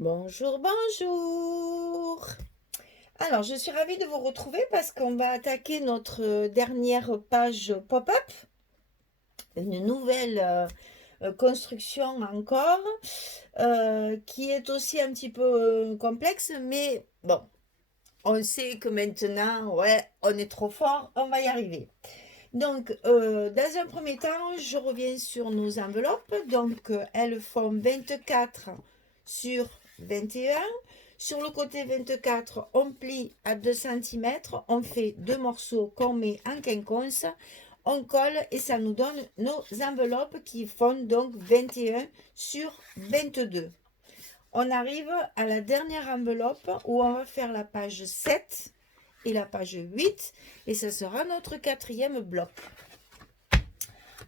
Bonjour, bonjour. Alors, je suis ravie de vous retrouver parce qu'on va attaquer notre dernière page pop-up, une nouvelle construction encore, qui est aussi un petit peu complexe, mais bon, on sait que maintenant, ouais, on est trop fort, on va y arriver. Donc, dans un premier temps, je reviens sur nos enveloppes. Donc, elles font 24 sur 21. Sur le côté 24, on plie à 2 cm. On fait deux morceaux qu'on met en quinconce. On colle et ça nous donne nos enveloppes qui font donc 21 sur 22. On arrive à la dernière enveloppe où on va faire la page 7 et la page 8 et ça sera notre quatrième bloc.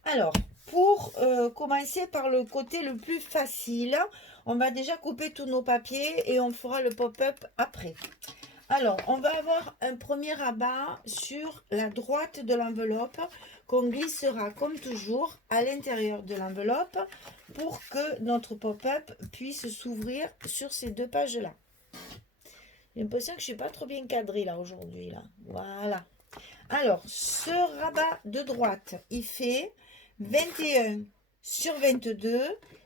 Alors, pour commencer par le côté le plus facile, on va déjà couper tous nos papiers et on fera le pop-up après. Alors, on va avoir un premier rabat sur la droite de l'enveloppe qu'on glissera comme toujours à l'intérieur de l'enveloppe pour que notre pop-up puisse s'ouvrir sur ces deux pages-là. J'ai l'impression que je ne suis pas trop bien cadrée là aujourd'hui. Là. Voilà. Alors, ce rabat de droite, il fait 21 sur 22.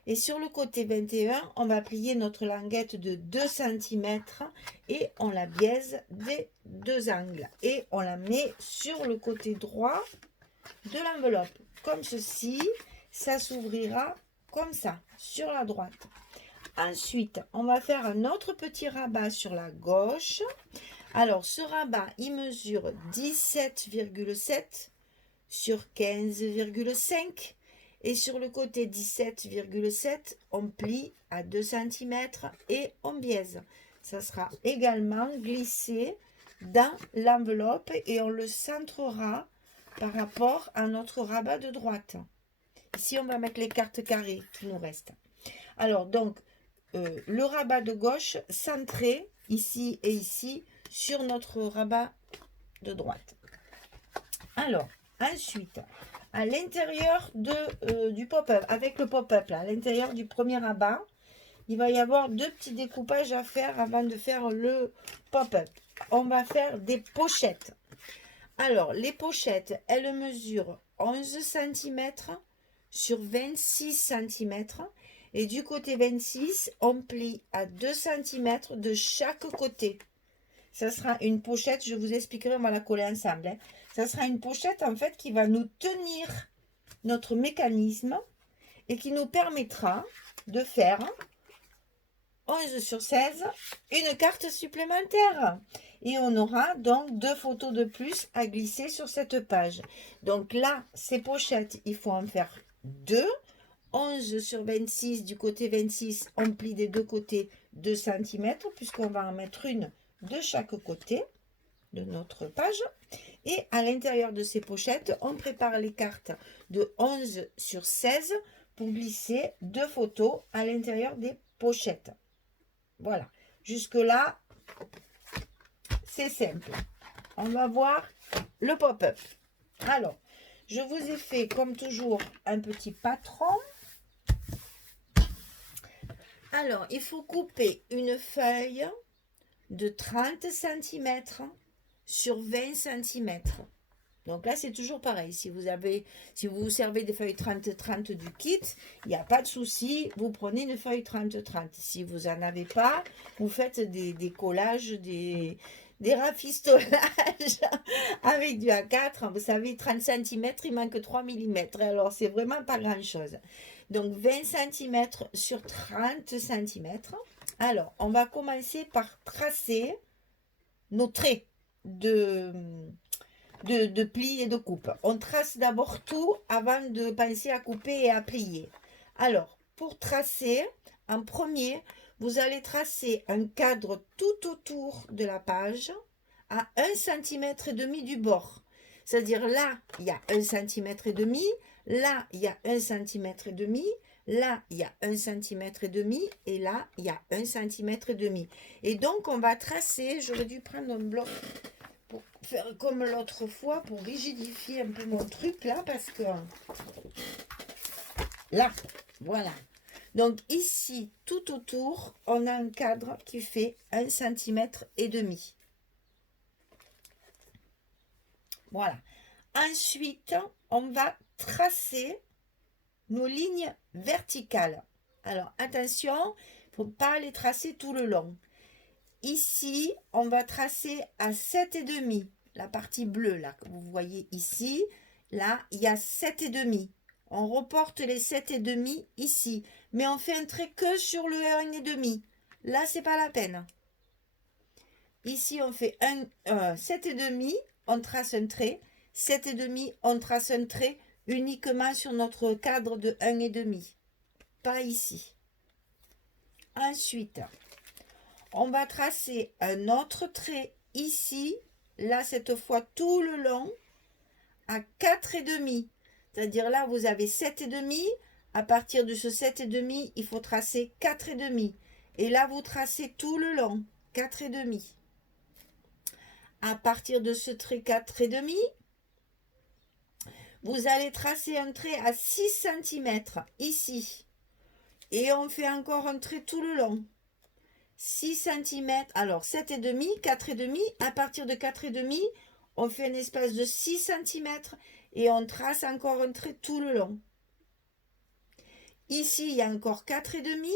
Et sur le côté 21, on va plier notre languette de 2 cm et on la biaise des deux angles. Et on la met sur le côté droit de l'enveloppe. Comme ceci, ça s'ouvrira comme ça, sur la droite. Ensuite, on va faire un autre petit rabat sur la gauche. Alors, ce rabat, il mesure 17,7 sur 15,5. Et sur le côté 17,7, on plie à 2 cm et on biaise. Ça sera également glissé dans l'enveloppe et on le centrera par rapport à notre rabat de droite. Ici, on va mettre les cartes carrées qui nous restent. Alors, donc, le rabat de gauche centré ici et ici sur notre rabat de droite. Alors, ensuite, à l'intérieur du pop-up, avec le pop-up, à l'intérieur du premier rabat, il va y avoir deux petits découpages à faire avant de faire le pop-up. On va faire des pochettes. Alors, les pochettes, elles mesurent 11 cm sur 26 cm. Et du côté 26, on plie à 2 cm de chaque côté. Ça sera une pochette, je vous expliquerai, on va la coller ensemble. Hein. Ça sera une pochette en fait qui va nous tenir notre mécanisme et qui nous permettra de faire 11 sur 16, une carte supplémentaire. Et on aura donc deux photos de plus à glisser sur cette page. Donc là, ces pochettes, il faut en faire deux. 11 sur 26, du côté 26, on plie des deux côtés 2 cm, puisqu'on va en mettre une de chaque côté de notre page. Et à l'intérieur de ces pochettes, on prépare les cartes de 11 sur 16 pour glisser deux photos à l'intérieur des pochettes. Voilà. Jusque-là, c'est simple. On va voir le pop-up. Alors, je vous ai fait, comme toujours, un petit patron. Alors, il faut couper une feuille de 30 cm sur 20 cm. Donc là, c'est toujours pareil. Si vous vous servez des feuilles 30-30 du kit, il n'y a pas de souci. Vous prenez une feuille 30-30. Si vous n'en avez pas, vous faites des collages, des rafistolages avec du A4. Vous savez, 30 cm, il manque 3 mm. Alors, c'est vraiment pas grand-chose. Donc, 20 cm sur 30 cm. Alors, on va commencer par tracer nos traits de plis et de coupe. On trace d'abord tout avant de penser à couper et à plier. Alors, pour tracer, en premier, vous allez tracer un cadre tout autour de la page à 1,5 cm du bord. C'est-à-dire là, il y a 1,5 cm, là, il y a 1,5 cm, là, il y a 1,5 cm et là, il y a 1,5 cm. Et donc, on va tracer, j'aurais dû prendre un bloc pour faire comme l'autre fois, pour rigidifier un peu mon truc là, parce que là, voilà. Donc ici, tout autour, on a un cadre qui fait 1,5 cm. Voilà. Ensuite, on va tracer nos lignes verticales. Alors attention, il ne faut pas les tracer tout le long. Ici, on va tracer à 7,5. La partie bleue là que vous voyez ici, là il y a 7,5. On reporte les 7,5 ici, mais on fait un trait que sur le 1,5. Là c'est pas la peine. Ici on fait 7,5, on trace un trait. 7,5, on trace un trait uniquement sur notre cadre de 1,5, pas ici. Ensuite, on va tracer un autre trait ici, là cette fois tout le long, à 4,5. C'est-à-dire là, vous avez 7,5. À partir de ce 7,5, il faut tracer 4,5. Et là, vous tracez tout le long, 4,5. À partir de ce trait 4,5, vous allez tracer un trait à 6 cm ici. Et on fait encore un trait tout le long. 6 cm, alors 7,5, 4,5, à partir de 4,5, on fait un espace de 6 cm et on trace encore un trait tout le long. Ici, il y a encore 4,5,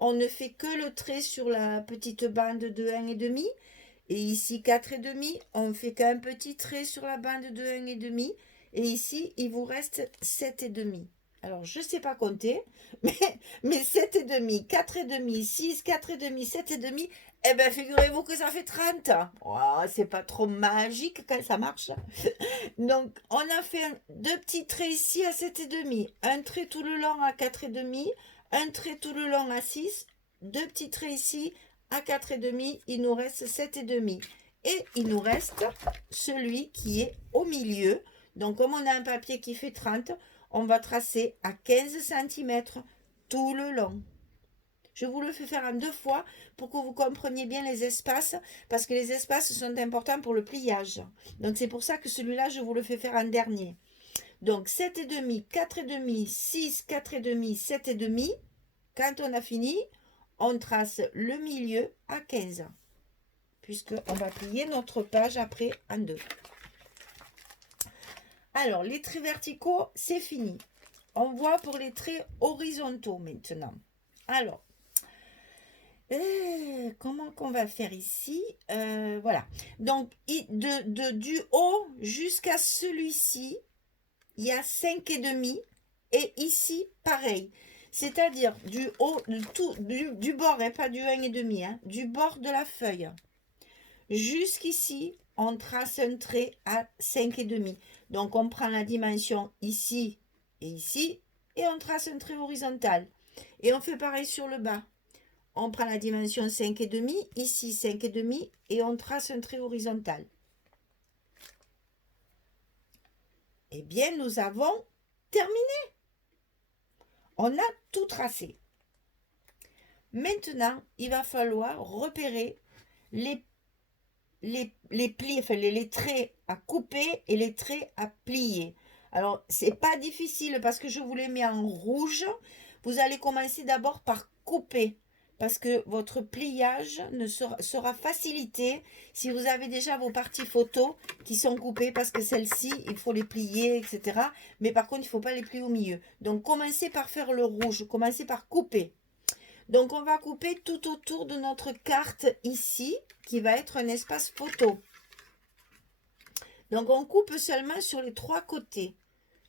on ne fait que le trait sur la petite bande de 1,5. Et ici, 4,5, on fait qu'un petit trait sur la bande de 1,5. Et ici, il vous reste 7,5. Alors, je ne sais pas compter, mais 7,5, 4,5, 6, 4,5, 7,5, eh bien, figurez-vous que ça fait 30. Oh, c'est pas trop magique quand ça marche. Donc, on a fait deux petits traits ici à 7,5, un trait tout le long à 4,5, un trait tout le long à 6, deux petits traits ici à 4,5, il nous reste 7,5. Et il nous reste celui qui est au milieu. Donc, comme on a un papier qui fait 30, on va tracer à 15 cm tout le long. Je vous le fais faire en 2 fois pour que vous compreniez bien les espaces, parce que les espaces sont importants pour le pliage. Donc c'est pour ça que celui-là, je vous le fais faire en dernier. Donc 7,5, 4,5, 6, 4,5, 7,5. Quand on a fini, on trace le milieu à 15, puisqu'on va plier notre page après en 2. Alors, les traits verticaux, c'est fini. On voit pour les traits horizontaux maintenant. Alors, comment qu'on va faire ici? Voilà. Donc, du haut jusqu'à celui-ci, il y a 5,5. Et ici, pareil. C'est-à-dire du haut, du bord, hein, pas du 1,5, hein, du bord de la feuille. Jusqu'ici, on trace un trait à 5,5. Donc, on prend la dimension ici, et on trace un trait horizontal. Et on fait pareil sur le bas. On prend la dimension 5,5, ici 5,5, et on trace un trait horizontal. Eh bien, nous avons terminé. On a tout tracé. Maintenant, il va falloir repérer les plis, enfin les traits à couper et les traits à plier. Alors, c'est pas difficile parce que je vous les mets en rouge. Vous allez commencer d'abord par couper, parce que votre pliage sera facilité si vous avez déjà vos parties photos qui sont coupées, parce que celles-ci, il faut les plier, etc. Mais par contre, il ne faut pas les plier au milieu. Donc, commencez par faire le rouge, commencez par couper. Donc, on va couper tout autour de notre carte ici, qui va être un espace photo. Donc, on coupe seulement sur les 3 côtés.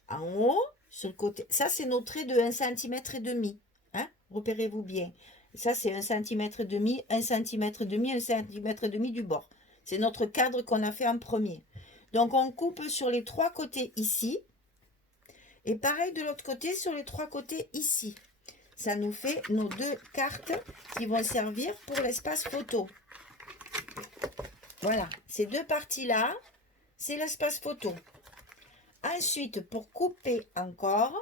En haut, sur le côté. Ça, c'est nos traits de 1,5 cm. Hein? Repérez-vous bien. Ça, c'est 1,5 cm, 1 cm, 1 cm du bord. C'est notre cadre qu'on a fait en premier. Donc, on coupe sur les 3 côtés ici. Et pareil de l'autre côté, sur les 3 côtés ici. Ça nous fait nos 2 cartes qui vont servir pour l'espace photo. Voilà, ces 2 parties-là, c'est l'espace photo. Ensuite, pour couper encore,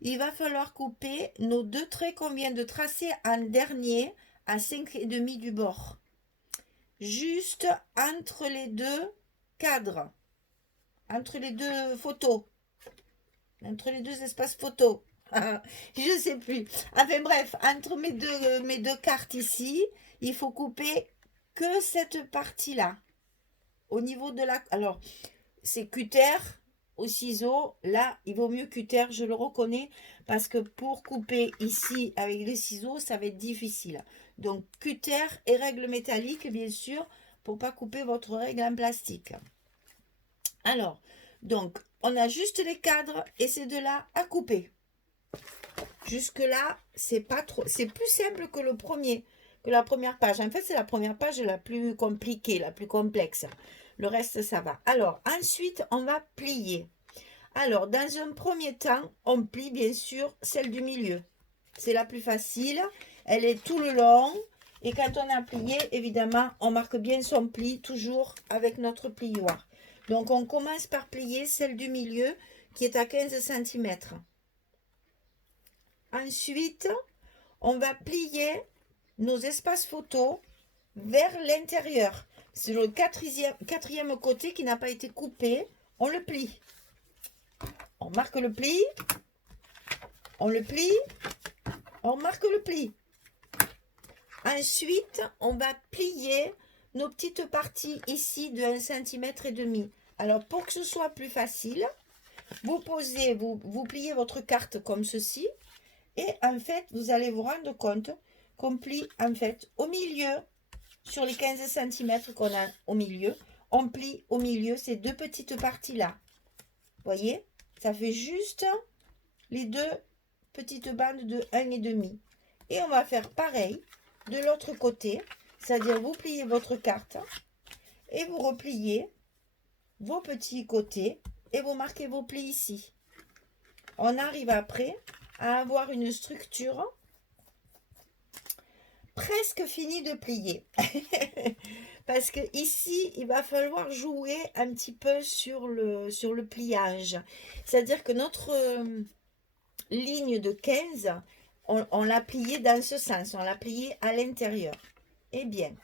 il va falloir couper nos 2 traits qu'on vient de tracer en dernier à 5,5 du bord. Juste entre les 2 cadres, entre les 2 photos, entre les 2 espaces photos. Je sais plus. Enfin bref, entre mes deux cartes ici, il faut couper que cette partie-là. Au niveau de la... Alors, c'est cutter au ciseau. Là, il vaut mieux cutter, je le reconnais, parce que pour couper ici avec les ciseaux, ça va être difficile. Donc, cutter et règle métallique, bien sûr, pour pas couper votre règle en plastique. Alors, donc, on a juste les cadres et ces deux-là à couper. Jusque-là, c'est pas trop, c'est plus simple que le premier, que la première page. En fait, c'est la première page la plus compliquée, la plus complexe. Le reste, ça va. Alors, ensuite, on va plier. Alors, dans un premier temps, on plie bien sûr celle du milieu. C'est la plus facile. Elle est tout le long. Et quand on a plié, évidemment, on marque bien son pli, toujours avec notre plioir. Donc, on commence par plier celle du milieu qui est à 15 cm. Ensuite, on va plier nos espaces photos vers l'intérieur. C'est le quatrième côté qui n'a pas été coupé. On le plie. On marque le pli. On le plie. On marque le pli. Ensuite, on va plier nos petites parties ici de 1,5 cm. Alors, pour que ce soit plus facile, vous posez, vous pliez votre carte comme ceci. Et en fait, vous allez vous rendre compte qu'on plie en fait au milieu, sur les 15 cm qu'on a au milieu, on plie au milieu ces deux petites parties-là. Voyez, ça fait juste les deux petites bandes de 1,5. Et on va faire pareil de l'autre côté, c'est-à-dire vous pliez votre carte et vous repliez vos petits côtés et vous marquez vos plis ici. On arrive après à avoir une structure presque finie de plier. Parce que ici, il va falloir jouer un petit peu sur le pliage. C'est-à-dire que notre ligne de 15, on l'a pliée dans ce sens, on l'a pliée à l'intérieur. Eh bien,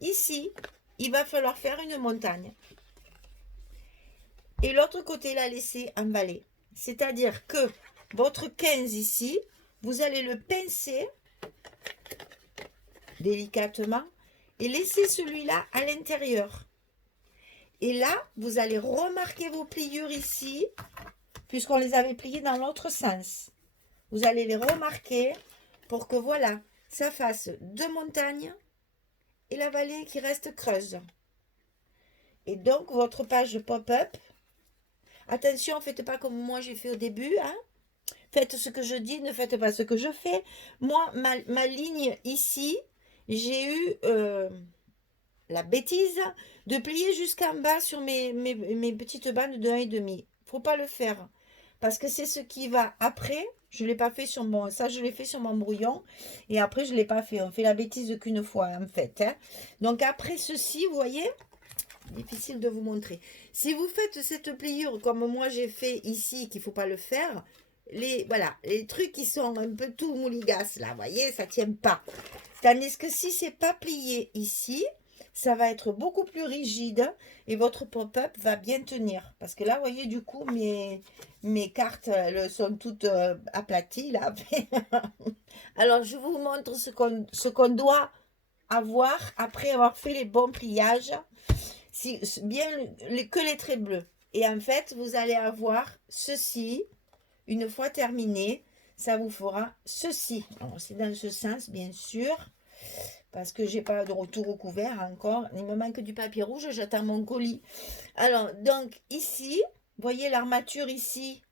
ici, il va falloir faire une montagne. Et l'autre côté, la laisser en vallée. C'est-à-dire que votre 15 ici, vous allez le pincer délicatement et laisser celui-là à l'intérieur. Et là, vous allez remarquer vos pliures ici, puisqu'on les avait pliées dans l'autre sens. Vous allez les remarquer pour que voilà, ça fasse deux montagnes et la vallée qui reste creuse. Et donc, votre page pop-up, attention, faites pas comme moi j'ai fait au début, hein. Faites ce que je dis, ne faites pas ce que je fais. Moi, ma ligne ici, j'ai eu la bêtise de plier jusqu'en bas sur mes petites bandes de 1,5. Faut pas le faire. Parce que c'est ce qui va après. Je ne l'ai pas fait sur mon... Ça, je l'ai fait sur mon brouillon. Et après, je ne l'ai pas fait. On fait la bêtise qu'une fois, en fait. Hein. Donc, après ceci, vous voyez, difficile de vous montrer. Si vous faites cette pliure comme moi j'ai fait ici, qu'il ne faut pas le faire, voilà, les trucs qui sont un peu tout mouligas, là, vous voyez, ça ne tient pas. Tandis que si c'est pas plié ici, ça va être beaucoup plus rigide et votre pop-up va bien tenir. Parce que là, vous voyez, du coup, mes cartes elles sont toutes aplaties, là. Alors, je vous montre ce qu'on doit avoir après avoir fait les bons pliages. Bien que les traits bleus. Et en fait, vous allez avoir ceci. Une fois terminé, ça vous fera ceci. Alors, c'est dans ce sens, bien sûr, parce que j'ai pas de tout recouvert encore. Il me manque du papier rouge, j'attends mon colis. Alors, donc, ici, voyez l'armature ici,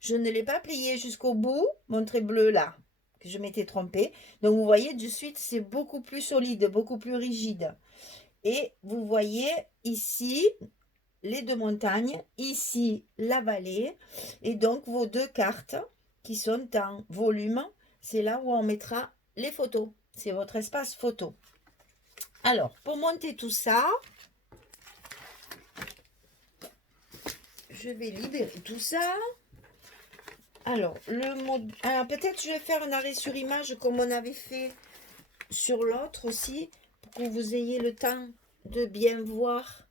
je ne l'ai pas plié jusqu'au bout, mon trait bleu là, que je m'étais trompée. Donc, vous voyez, de suite, c'est beaucoup plus solide, beaucoup plus rigide. Et vous voyez ici, les deux montagnes, ici la vallée, et donc vos deux cartes qui sont en volume, c'est là où on mettra les photos, c'est votre espace photo. Alors, pour monter tout ça, je vais libérer tout ça. Alors, alors peut-être je vais faire un arrêt sur image comme on avait fait sur l'autre aussi, pour que vous ayez le temps de bien voir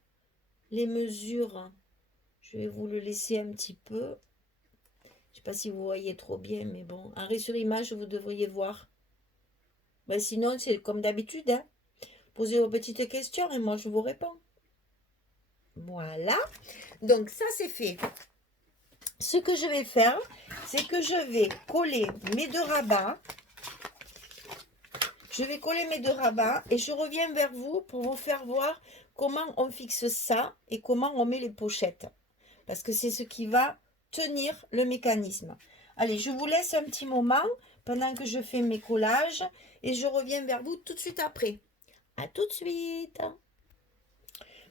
les mesures. Je vais vous le laisser un petit peu. Je sais pas si vous voyez trop bien, mais bon. Arrêt sur image, vous devriez voir. Ben, sinon, c'est comme d'habitude, hein. Posez vos petites questions et moi, je vous réponds. Voilà. Donc, ça, c'est fait. Ce que je vais faire, c'est que je vais coller mes deux rabats. Je vais coller mes deux rabats et je reviens vers vous pour vous faire voir comment on fixe ça et comment on met les pochettes. Parce que c'est ce qui va tenir le mécanisme. Allez, je vous laisse un petit moment pendant que je fais mes collages et je reviens vers vous tout de suite après. À tout de suite.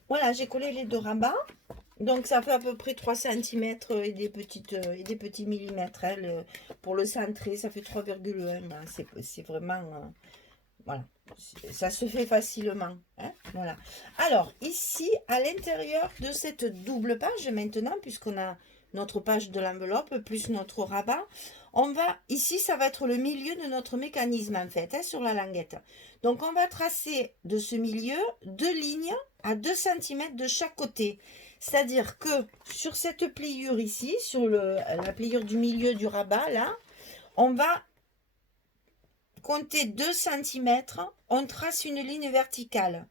Voilà, j'ai collé les deux rabats. Donc ça fait à peu près 3 cm et des petits millimètres. Hein, pour le centrer, ça fait 3,1. Hein, c'est vraiment... voilà, ça se fait facilement. Hein, voilà. Alors, ici, à l'intérieur de cette double page, maintenant, puisqu'on a notre page de l'enveloppe, plus notre rabat, on va, ici, ça va être le milieu de notre mécanisme, en fait, hein, sur la languette. Donc, on va tracer de ce milieu 2 lignes à 2 cm de chaque côté. C'est-à-dire que sur cette pliure ici, sur la pliure du milieu du rabat, là, on va compter 2 cm, on trace une ligne verticale.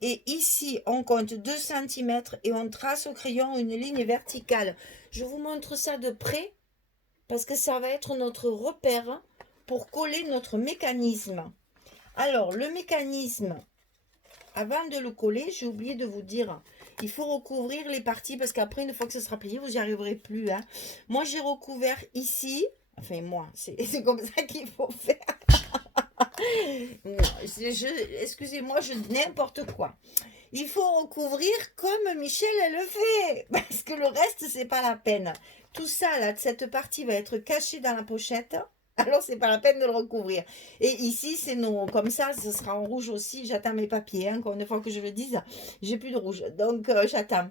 Et ici, on compte 2 cm et on trace au crayon une ligne verticale. Je vous montre ça de près parce que ça va être notre repère pour coller notre mécanisme. Alors, le mécanisme, avant de le coller, j'ai oublié de vous dire, il faut recouvrir les parties parce qu'après, une fois que ce sera plié, vous n'y arriverez plus. Hein. Moi, j'ai recouvert ici. Enfin, moi, c'est comme ça qu'il faut faire. Excusez-moi, je dis n'importe quoi. Il faut recouvrir comme Michel elle le fait. Parce que le reste, c'est pas la peine. Tout ça, là, cette partie va être cachée dans la pochette. Alors, c'est pas la peine de le recouvrir. Et ici, c'est non. Comme ça, ce sera en rouge aussi. J'attends mes papiers. Hein, encore une fois que je le dise, j'ai plus de rouge. Donc, j'attends.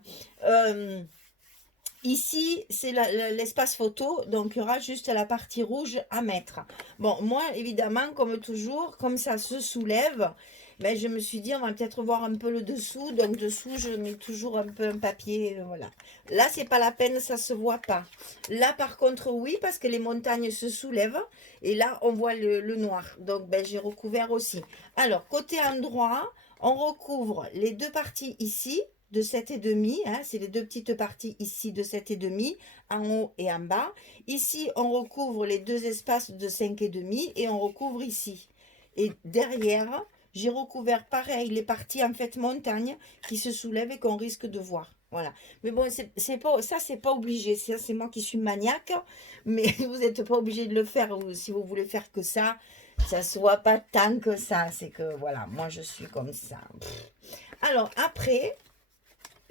Ici, c'est l'espace photo, donc il y aura juste la partie rouge à mettre. Bon, moi, évidemment, comme toujours, comme ça se soulève, ben, je me suis dit, on va peut-être voir un peu le dessous. Donc, dessous, je mets toujours un peu un papier, voilà. Là, c'est pas la peine, ça se voit pas. Là, par contre, oui, parce que les montagnes se soulèvent. Et là, on voit le noir. Donc, ben, j'ai recouvert aussi. Alors, côté endroit, on recouvre les deux parties ici de 7,5, hein, c'est les deux petites parties ici de 7,5, en haut et en bas. Ici, on recouvre les deux espaces de 5,5 et on recouvre ici. Et derrière, j'ai recouvert pareil les parties en fait montagne qui se soulèvent et qu'on risque de voir. Voilà. Mais bon, c'est pas, ça, c'est pas obligé. C'est moi qui suis maniaque, mais vous n'êtes pas obligé de le faire si vous voulez faire que ça se voit pas tant que ça. C'est que, voilà, moi, je suis comme ça. Alors, après,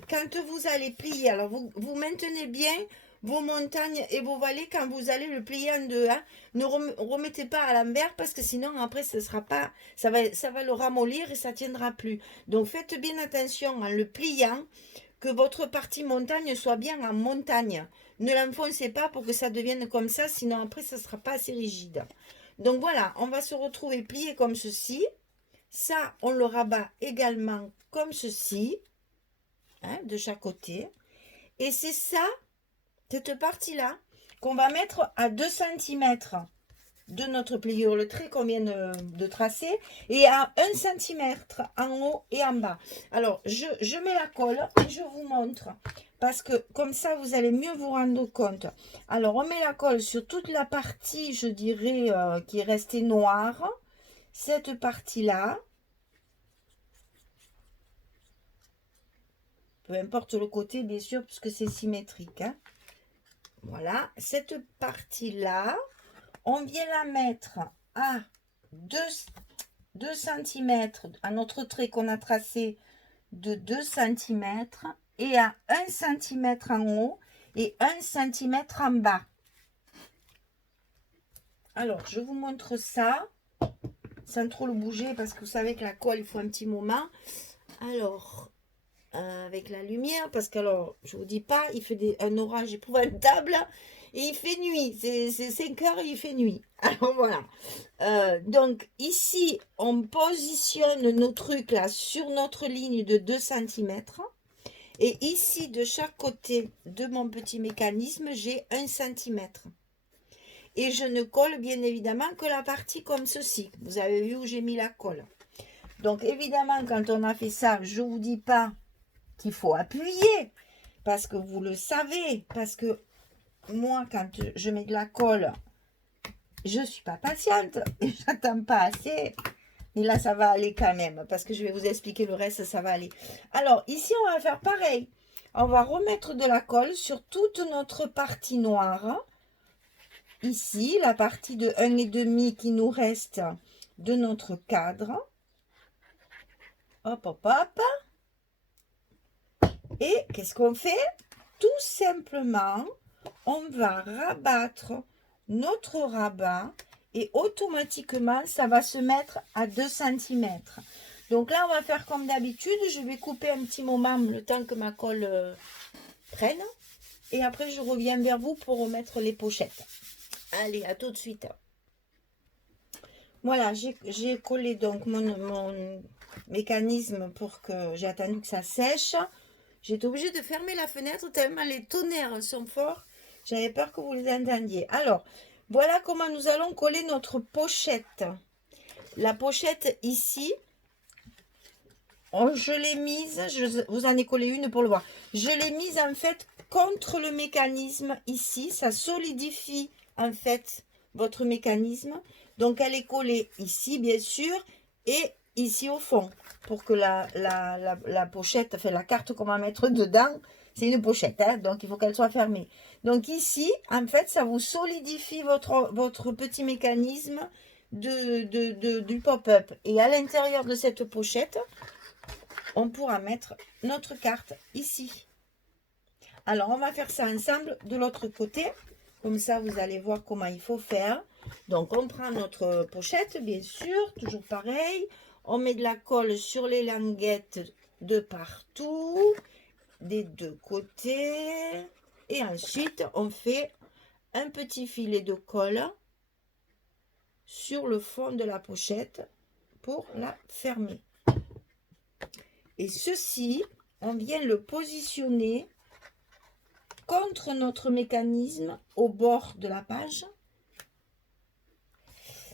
quand vous allez plier, alors vous maintenez bien vos montagnes et vos vallées quand vous allez le plier en deux. Hein. Ne remettez pas à l'envers parce que sinon après ce sera pas, ça va le ramollir et ça tiendra plus. Donc faites bien attention en le pliant que votre partie montagne soit bien en montagne. Ne l'enfoncez pas pour que ça devienne comme ça, sinon après ça sera pas assez rigide. Donc voilà, on va se retrouver plié comme ceci. Ça, on le rabat également comme ceci. Hein, de chaque côté. Et c'est ça, cette partie-là, qu'on va mettre à 2 cm de notre pliure, le trait qu'on vient de tracer, et à 1 cm en haut et en bas. Alors, je mets la colle et je vous montre. Parce que comme ça, vous allez mieux vous rendre compte. Alors, on met la colle sur toute la partie, je dirais, qui est restée noire. Cette partie-là. Peu importe le côté, bien sûr, puisque c'est symétrique. Hein. Voilà, cette partie-là, on vient la mettre à 2 cm, à notre trait qu'on a tracé de 2 cm, et à 1 cm en haut et 1 cm en bas. Alors, je vous montre ça, sans trop le bouger, parce que vous savez que la colle, il faut un petit moment. Alors... avec la lumière, parce que alors je vous dis pas, il fait un orage épouvantable et il fait nuit, c'est 5 heures et il fait nuit. Alors voilà, donc ici on positionne nos trucs là sur notre ligne de 2 cm et ici de chaque côté de mon petit mécanisme j'ai 1 cm. Et je ne colle bien évidemment que la partie comme ceci. Vous avez vu où j'ai mis la colle. Donc évidemment, quand on a fait ça, je ne vous dis pas qu'il faut appuyer. Parce que vous le savez. Parce que moi, quand je mets de la colle, je ne suis pas patiente. Et je n'attends pas assez. Mais là, ça va aller quand même. Parce que je vais vous expliquer le reste, ça va aller. Alors, ici, on va faire pareil. On va remettre de la colle sur toute notre partie noire. Ici, la partie de 1,5 qui nous reste de notre cadre. Hop, hop, hop. Et qu'est-ce qu'on fait? Tout simplement, on va rabattre notre rabat et automatiquement, ça va se mettre à 2 cm. Donc là, on va faire comme d'habitude. Je vais couper un petit moment le temps que ma colle prenne. Et après, je reviens vers vous pour remettre les pochettes. Allez, à tout de suite. Voilà, j'ai collé donc mon mécanisme pour que j'ai attendu que ça sèche. J'étais obligée de fermer la fenêtre tellement les tonnerres sont forts. J'avais peur que vous les entendiez. Alors, voilà comment nous allons coller notre pochette. La pochette ici, je l'ai mise, je vous en ai collé une pour le voir. Je l'ai mise en fait contre le mécanisme ici. Ça solidifie en fait votre mécanisme. Donc, elle est collée ici, bien sûr, et ici au fond. Pour que la pochette, enfin la carte qu'on va mettre dedans, c'est une pochette, hein, donc il faut qu'elle soit fermée. Donc ici, en fait, ça vous solidifie votre petit mécanisme du pop-up. Et à l'intérieur de cette pochette, on pourra mettre notre carte ici. Alors, on va faire ça ensemble de l'autre côté. Comme ça, vous allez voir comment il faut faire. Donc, on prend notre pochette, bien sûr, toujours pareil. On met de la colle sur les languettes de partout, des deux côtés. Et ensuite, on fait un petit filet de colle sur le fond de la pochette pour la fermer. Et ceci, on vient le positionner contre notre mécanisme au bord de la page.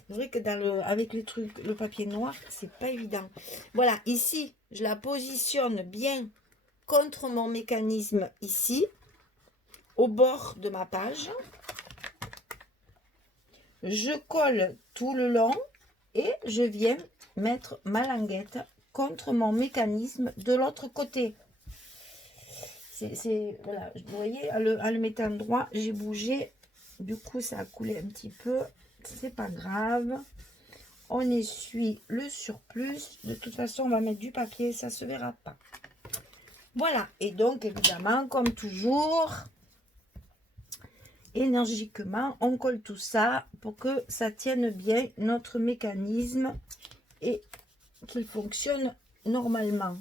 C'est vrai que avec le papier noir, c'est pas évident. Voilà, ici, je la positionne bien contre mon mécanisme ici, au bord de ma page. Je colle tout le long et je viens mettre ma languette contre mon mécanisme de l'autre côté. Voilà, vous voyez, en le mettant droit, j'ai bougé. Du coup, ça a coulé un petit peu. C'est pas grave. On essuie le surplus. De toute façon, on va mettre du papier, ça se verra pas. Voilà. Et donc, évidemment, comme toujours, énergiquement, on colle tout ça pour que ça tienne bien notre mécanisme et qu'il fonctionne normalement.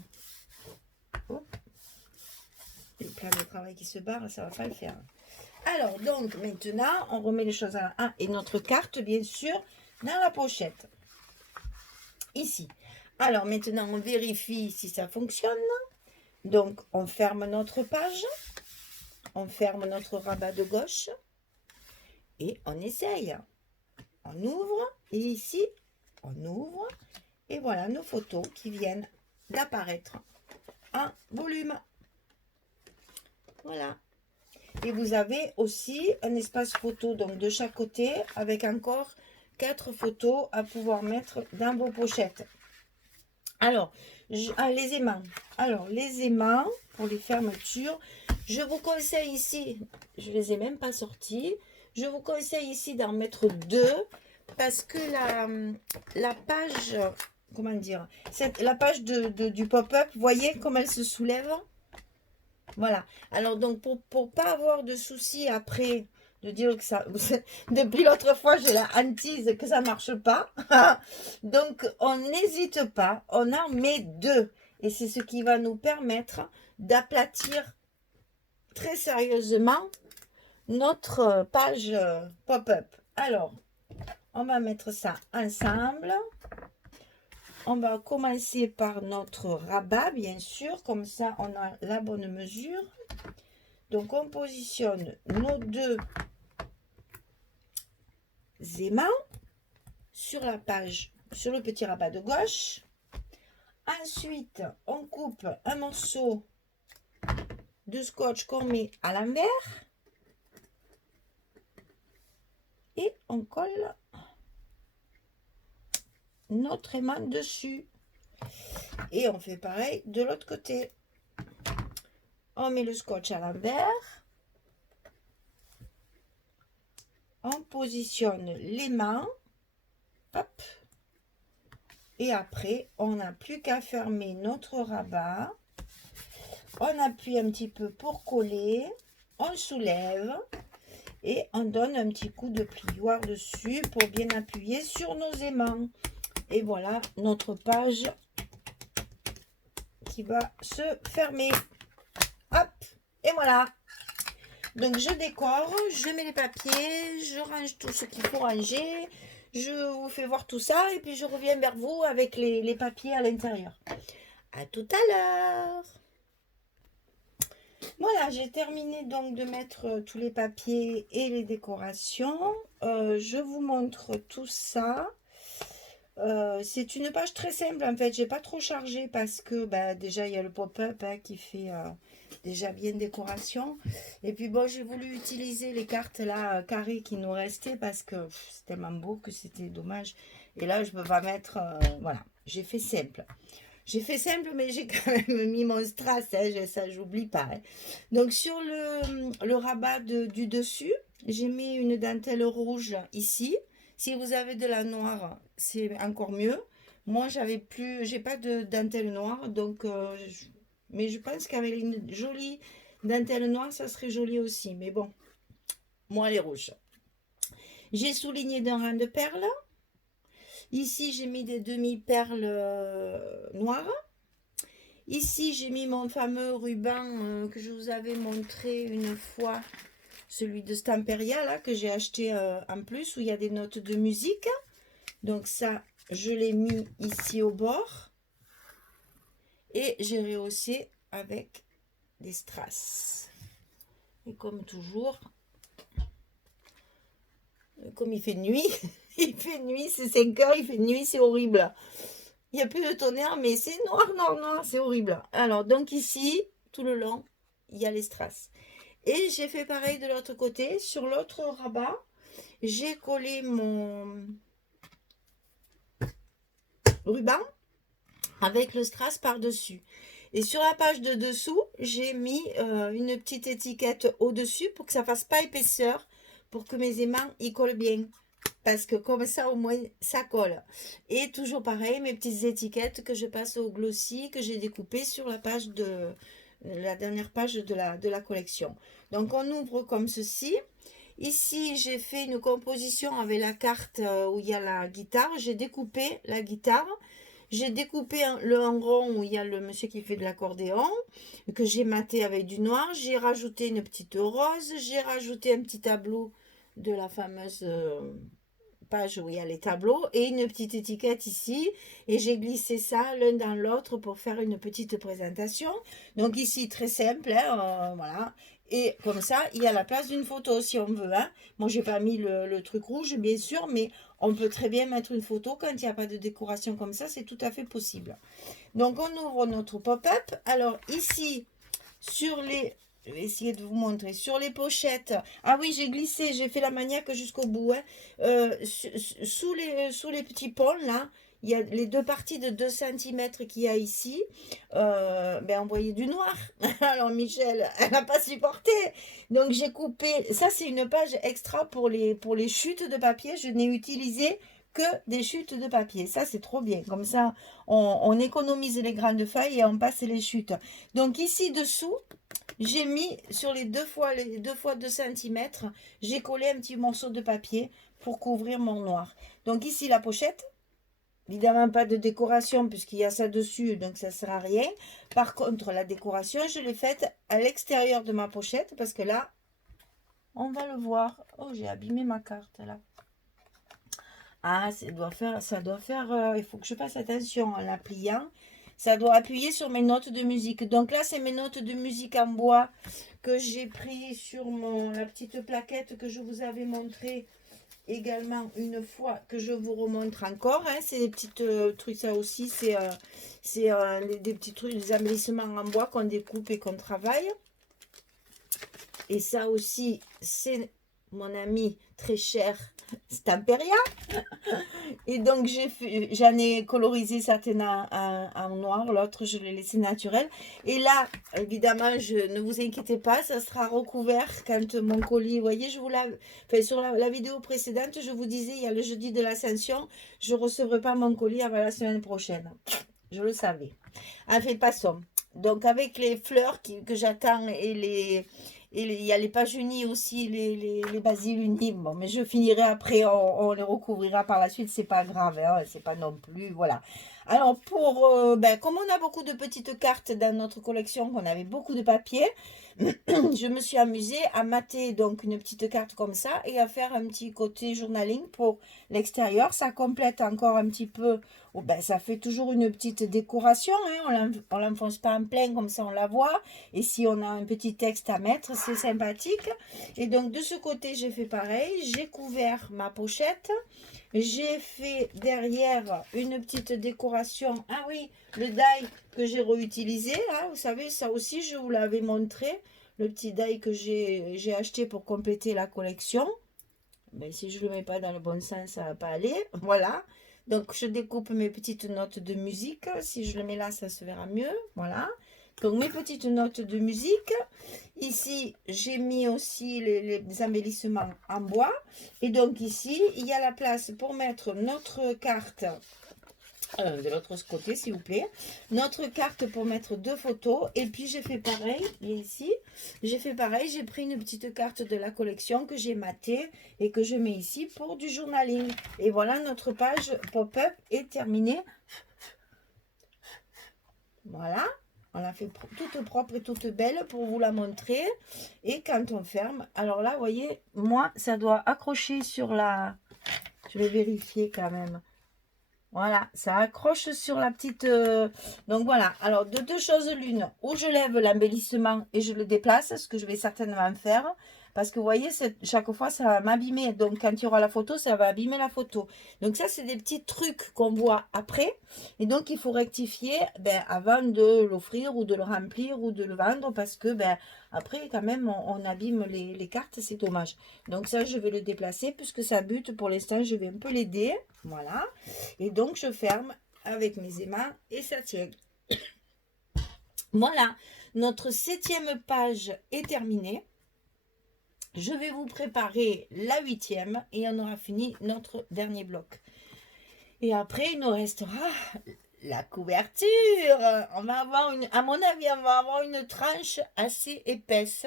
Hop. Le plan de travail qui se barre, ça va pas le faire. Alors, donc, maintenant, on remet les choses à 1 et notre carte, bien sûr, dans la pochette. Ici. Alors, maintenant, on vérifie si ça fonctionne. Donc, on ferme notre page. On ferme notre rabat de gauche. Et on essaye. On ouvre. Et ici, on ouvre. Et voilà nos photos qui viennent d'apparaître en volume. Voilà. Et vous avez aussi un espace photo donc de chaque côté avec encore 4 photos à pouvoir mettre dans vos pochettes. Alors, les aimants. Alors, les aimants pour les fermetures, je vous conseille ici, je les ai même pas sortis, je vous conseille ici d'en mettre 2 parce que la page, comment dire, la page du pop-up, voyez comme elle se soulève. Voilà. Alors, donc, pour pas avoir de soucis après de dire que ça... Depuis l'autre fois, j'ai la hantise que ça marche pas. Donc, on n'hésite pas. On en met 2. Et c'est ce qui va nous permettre d'aplatir très sérieusement notre page pop-up. Alors, on va mettre ça ensemble. On va commencer par notre rabat, bien sûr, comme ça on a la bonne mesure. Donc on positionne nos 2 aimants sur la page, sur le petit rabat de gauche. Ensuite, on coupe un morceau de scotch qu'on met à l'envers et on colle notre aimant dessus. Et on fait pareil de l'autre côté. On met le scotch à l'envers. On positionne l'aimant. Hop. Et après, on n'a plus qu'à fermer notre rabat. On appuie un petit peu pour coller. On soulève. Et on donne un petit coup de plioir dessus pour bien appuyer sur nos aimants. Et voilà notre page qui va se fermer. Hop, et voilà. Donc je décore, je mets les papiers, je range tout ce qu'il faut ranger. Je vous fais voir tout ça et puis je reviens vers vous avec les papiers à l'intérieur. À tout à l'heure. Voilà, j'ai terminé donc de mettre tous les papiers et les décorations. Je vous montre tout ça. C'est une page très simple en fait, j'ai pas trop chargé parce que déjà il y a le pop-up qui fait déjà bien décoration. Et puis bon, j'ai voulu utiliser les cartes là carrées qui nous restaient parce que c'est tellement beau que c'était dommage. Et là je peux pas mettre, voilà, j'ai fait simple. J'ai fait simple, mais j'ai quand même mis mon strass, hein, ça j'oublie pas. Hein. Donc sur le rabat du dessus, j'ai mis une dentelle rouge ici. Si vous avez de la noire, c'est encore mieux. Moi, j'ai pas de dentelle noire, donc, mais je pense qu'avec une jolie dentelle noire, ça serait joli aussi. Mais bon, moi, elle est rouge. J'ai souligné d'un rang de perles. Ici, j'ai mis des demi-perles noires. Ici, j'ai mis mon fameux ruban que je vous avais montré une fois, celui de Stamperia, là, que j'ai acheté en plus, où il y a des notes de musique. Donc ça, je l'ai mis ici au bord. Et j'ai rehaussé avec des strass. Et comme toujours, comme il fait nuit, il fait nuit, c'est 5 heures, il fait nuit, c'est horrible. Il n'y a plus de tonnerre, mais c'est noir, noir, noir, c'est horrible. Alors, donc ici, tout le long, il y a les strass. Et j'ai fait pareil de l'autre côté. Sur l'autre rabat, j'ai collé mon ruban avec le strass par-dessus. Et sur la page de dessous, j'ai mis une petite étiquette au-dessus pour que ça ne fasse pas épaisseur, pour que mes aimants y collent bien. Parce que comme ça, au moins, ça colle. Et toujours pareil, mes petites étiquettes que je passe au glossy, que j'ai découpées sur la page la dernière page de la collection. Donc, on ouvre comme ceci. Ici, j'ai fait une composition avec la carte où il y a la guitare. J'ai découpé la guitare. J'ai découpé le rond où il y a le monsieur qui fait de l'accordéon, que j'ai maté avec du noir. J'ai rajouté une petite rose. J'ai rajouté un petit tableau de la fameuse page où il y a les tableaux et une petite étiquette ici. Et j'ai glissé ça l'un dans l'autre pour faire une petite présentation. Donc ici, très simple, hein, voilà. Et comme ça, il y a la place d'une photo si on veut. Hein. Moi, j'ai pas mis le truc rouge, bien sûr, mais on peut très bien mettre une photo quand il n'y a pas de décoration comme ça. C'est tout à fait possible. Donc, on ouvre notre pop-up. Alors, ici, sur les... Je vais essayer de vous montrer. Sur les pochettes. Ah oui, j'ai glissé. J'ai fait la maniaque jusqu'au bout. Hein. Sous les petits pôles, là, il y a les deux parties de 2 cm qu'il y a ici. On voyait du noir. Alors Michel, elle n'a pas supporté. Donc j'ai coupé. Ça, c'est une page extra pour les chutes de papier. Je n'ai utilisé que des chutes de papier. Ça, c'est trop bien. Comme ça, on économise les grandes feuilles et on passe les chutes. Donc ici dessous, j'ai mis sur les deux fois 2 cm, j'ai collé un petit morceau de papier pour couvrir mon noir. Donc ici la pochette. Évidemment, pas de décoration puisqu'il y a ça dessus, donc ça ne sert à rien. Par contre, la décoration, je l'ai faite à l'extérieur de ma pochette parce que là, on va le voir. Oh, j'ai abîmé ma carte là. Ah, ça doit faire, il faut que je fasse attention en la pliant. Ça doit appuyer sur mes notes de musique. Donc là, c'est mes notes de musique en bois que j'ai pris sur la petite plaquette que je vous avais montrée également une fois que je vous remontre encore. Hein, c'est des petits trucs, ça aussi, c'est des petits trucs, des embellissements en bois qu'on découpe et qu'on travaille. Et ça aussi, c'est mon ami très cher Stamperia. Et donc, j'en ai colorisé certaines en noir, l'autre, je l'ai laissé naturel. Et là, évidemment, ne vous inquiétez pas, ça sera recouvert quand mon colis, vous voyez, enfin, sur la vidéo précédente, je vous disais, il y a le jeudi de l'Ascension, je ne recevrai pas mon colis avant la semaine prochaine. Je le savais. Enfin, passons. Donc, avec les fleurs que j'attends et il y a les pages unies aussi, les basiles unis. Bon, mais je finirai après, on les recouvrira par la suite, c'est pas grave, hein, c'est pas non plus, voilà. Alors, comme on a beaucoup de petites cartes dans notre collection, qu'on avait beaucoup de papier, je me suis amusée à mater donc une petite carte comme ça et à faire un petit côté journaling pour l'extérieur. Ça complète encore un petit peu, ça fait toujours une petite décoration, hein, on l'enfonce pas en plein comme ça on la voit. Et si on a un petit texte à mettre, c'est sympathique. Et donc de ce côté, j'ai fait pareil, j'ai couvert ma pochette. J'ai fait derrière une petite décoration. Ah oui, le die que j'ai réutilisé. Là, vous savez, ça aussi, je vous l'avais montré. Le petit die que j'ai acheté pour compléter la collection. Mais si je ne le mets pas dans le bon sens, ça ne va pas aller. Voilà. Donc, je découpe mes petites notes de musique. Si je le mets là, ça se verra mieux. Voilà. Donc, mes petites notes de musique. Ici, j'ai mis aussi les embellissements en bois. Et donc, ici, il y a la place pour mettre notre carte. De l'autre côté, s'il vous plaît. Notre carte pour mettre 2 photos. Et puis, j'ai fait pareil. Et ici, j'ai fait pareil. J'ai pris une petite carte de la collection que j'ai matée et que je mets ici pour du journaling. Et voilà, notre page pop-up est terminée. Voilà. On l'a fait toute propre et toute belle pour vous la montrer. Et quand on ferme, alors là, vous voyez, moi, ça doit accrocher sur la... Je vais vérifier quand même. Voilà, ça accroche sur la petite... Donc voilà, alors de 2 choses l'une. Ou je lève l'embellissement et je le déplace, ce que je vais certainement faire. Parce que vous voyez, chaque fois, ça va m'abîmer. Donc, quand il y aura la photo, ça va abîmer la photo. Donc, ça, c'est des petits trucs qu'on voit après. Et donc, il faut rectifier avant de l'offrir ou de le remplir ou de le vendre. Parce que, après, quand même, on abîme les cartes. C'est dommage. Donc, ça, je vais le déplacer puisque ça bute. Pour l'instant, je vais un peu l'aider. Voilà. Et donc, je ferme avec mes aimants et ça tient. Voilà. Notre 7e page est terminée. Je vais vous préparer la 8e et on aura fini notre dernier bloc. Et après, il nous restera la couverture. On va avoir à mon avis, on va avoir une tranche assez épaisse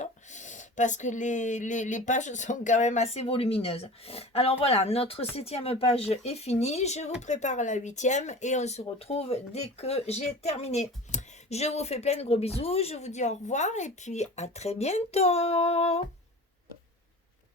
parce que les pages sont quand même assez volumineuses. Alors voilà, notre 7e page est finie. Je vous prépare la 8e et on se retrouve dès que j'ai terminé. Je vous fais plein de gros bisous. Je vous dis au revoir et puis à très bientôt.